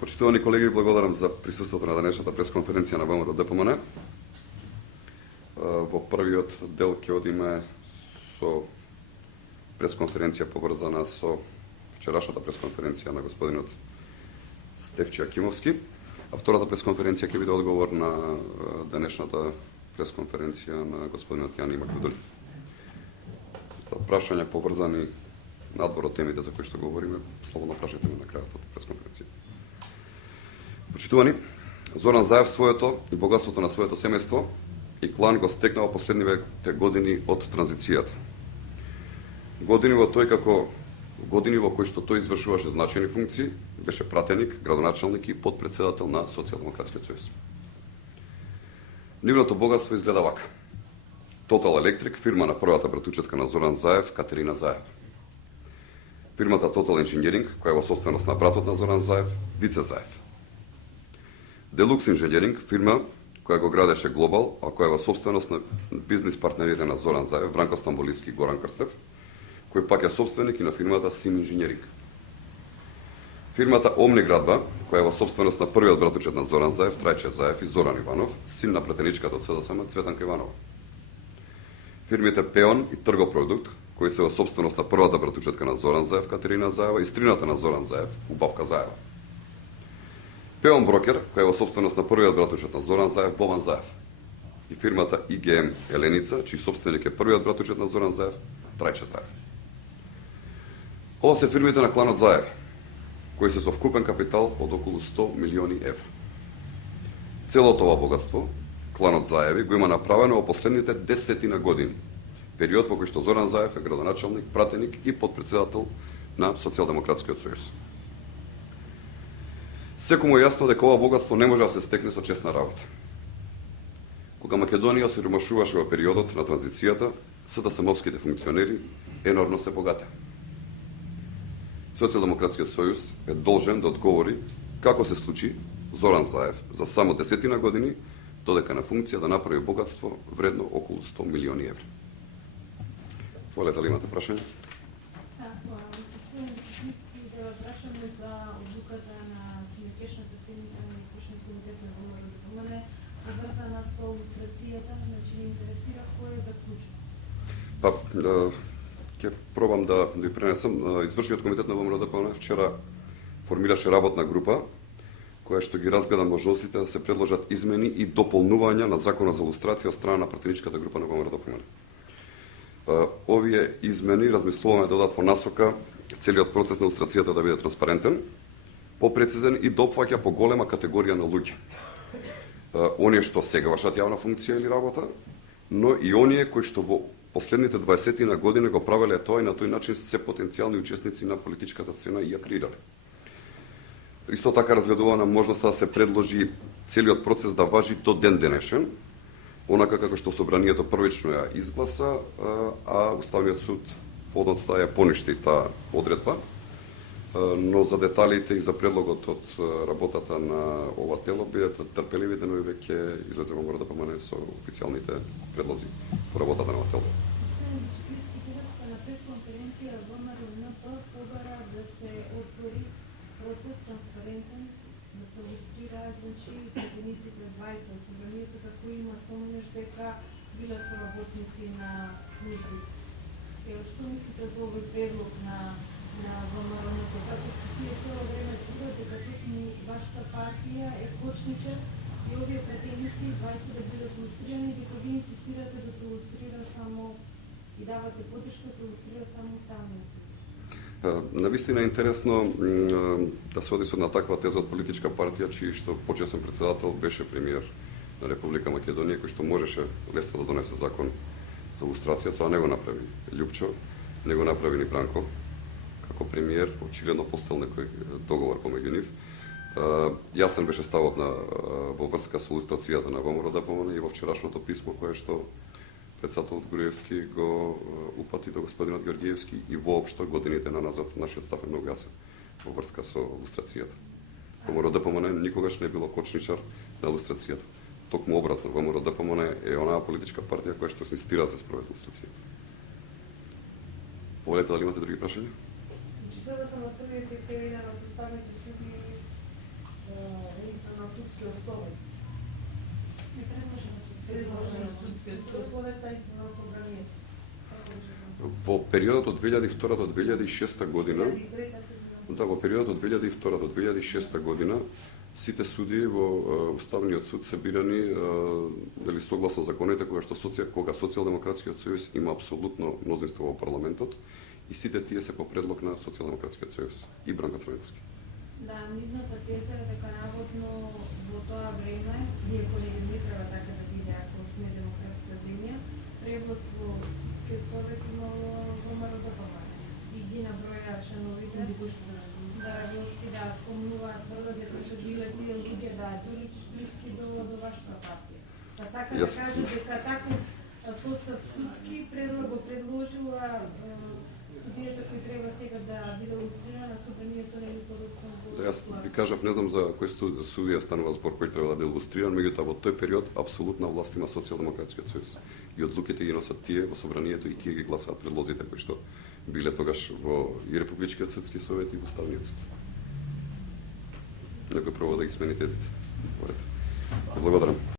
Почитувани колеги, благодарам за присуството на денешната пресконференција на ВМРО ДПМН. Во првиот дел ќе одиме со пресконференција поврзана со вчерашната пресконференција на господинот Стефче Акимовски, а втората пресконференција ќе биде одговор на денешната пресконференција на господинот Јани Македони. За прашања поврзани надвор од темите за кои што говориме, слободно прашајте ме на крајот од пресконференцијата. Почитувани, Зоран Заев своето и богатството на своето семејство и клан го стекна во последнивите години од транзицијата. Години во кои што тој извршуваше значајни функции, беше пратеник, градоначалник и подпредседател на Социјалдемократскиот сојуз. Нивното богатство изгледа вака. Total Electric, фирма на првата братучетка на Зоран Заев, Катерина Заев. Фирмата Total Engineering, која е во собственост на братот на Зоран Заев, Вице Заев. Deluxe Engineering, фирма која го градеше Глобал, а која е во собственост на бизнис партнерите на Зоран Заев, Бранко Стамболиски и Горан Крстев, кој пак е собственик и на фирмата Сим Engineering. Фирмата Омни Градба, која е во собственост на првиот братучет на Зоран Заев, Трајче Заев и Зоран Иванов, син на претеничката од СДСМ Цветанка Иванова. Фирмите Пеон и Тргопродукт, кои се во собственост на првата братучетка на Зоран Заев, Катерина Заева и стрината на Зоран Заев, Убавка Заева. Пеон Брокер, која е во собственост на првиот братучет на Зоран Заев, Бован Заев. И фирмата ИГМ Еленица, чиј собственик е првиот братучет на Зоран Заев, Трајче Заев. Ова се фирмите на кланот Заев, кои се со вкупен капитал од околу 100 милиони евра. Целото ова богатство, кланот Заеви, го има направено во последните 10 години, период во кој што Зоран Заев е градоначалник, пратеник и подпредседател на Социјалдемократскиот сојуз. Секому е јасно дека ова богатство не може да се стекне со честна работа. Кога Македонија се ромашуваше во периодот на транзицијата, СДСМовските функционери енормно се богате. Социјалдемократскиот сојуз е должен да одговори како се случи Зоран Заев за само 10 години додека на функција да направи богатство вредно околу 100 милиони евра. Волете ли имате прашање? Господин Вичински, да прашаме за одлуката на синекешната седница на Извршниот комитет на ВМРО ДПМН, поврзана со лустрацијата, значи ни интересира кој е заклучок. Ќе пробам да ви пренесам. Извршниот комитет на ВМРО ДПМН вчера формираше работна група која што ги разгледа можностите да се предложат измени и дополнувања на законот за лустрација од страна на пратеничката група на ВМРО ДПМН. Овие измени размислуваме да дадат во насока целиот процес на лустрацијата да биде транспарентен, попрецизен и да опфаќа поголема категорија на луѓе. Оние што сега вршат јавна функција или работа, но и оние кои што во последните 20 години го правеле тоа и на тој начин се потенцијални учесници на политичката сцена и ја креирале. Исто така разгледувана можноста да се предложи целиот процес да важи до ден денешен, онака како што собранието првично ја изгласа, а Уставниот суд подоцна ја поништи таа одредба, но за деталите и за предлогот од работата на ова тело бидете трпеливи, денови веќе излеземе мора да помане со официјалните предлози по работата на ова тело. Господин Вичински, вчера на пресконференција ВМРО НП побара да се отвори процес транспарентен, да се илустрираат, значи, пратениците двајца од собранието за кои има сомнеш дека биле соработници на служби. Што мислите за овој предлог на ВМРО НП? Затоа што тие цело време тврдат дека токму вашата партија е кочничар и овие пратеници двајца да бидат илустрирани, дека ви инсистирате да се илустрира само и давате поддршка да се илустрира само Уставниот суд. Навистина е интересно да се оди со на таква теза од политичка партија, чиј што почесен председател беше премиер на Република Македонија, кој што можеше лесно да донесе закон за лустрација. Тоа не го направи Љупчо, не го направи ни Бранко. Како премиер, очигледно постел некој договор помеѓу нив. Јасен беше ставот во врска со лустрацијата на ВМРО ДПМН и во вчерашното писмо кое што председателот Груевски го упати до господинот Георгиевски и воопшто годините на назад нашиот став е многу јасен во врска со лустрацијата. ВМРО ДПМН никогаш не било кочничар на лустрацијата. Токму обратно, ВМРО ДПМН е онаа политичка партија која што инсистира да се спроведе лустрацијата. Повелете дали имате други прашања? Значи сега да се натврдите дека е на Уставните суд совет. Не предложено судскиот совет, а избрано собрание. Во периодот од 2002 до 2006 година, 2003 се во периодот од 2002 до 2006 година, сите судии во Уставниот суд се бирани дали согласно законите кога Социјалдемократскиот сојуз има апсолутно мнозинство во парламентот и сите тие се по предлог на Социјалдемократскиот сојуз и Бранко Црвенковски. Да, нивната теза е дека наводно во тоа време, иако не треба така да биде ако сме демократска земја, превласт во судскиот совет имало ВМРО ДПМ и ги наброја членовите да да спомнуваат тврдат дека се биле тие луѓе да дури блиски до вашата партија. Па сака да кажа дека таков состав судски предлог го предложила судијата кој треба сега да биде илустрирана на собранието на Илиповското. Јас ви кажав, не знам за кој судија станува збор кој треба да биде илустриран, меѓутоа во тој период апсолутна власт има Социјалдемократскиот сојуз. И одлуките ги носат тие во собранието и тие ги гласаат предлозите кои што биле тогаш во и Републичкиот судски совет и во Уставниот суд. Некој пробува да ги смени тезите. Благодарам.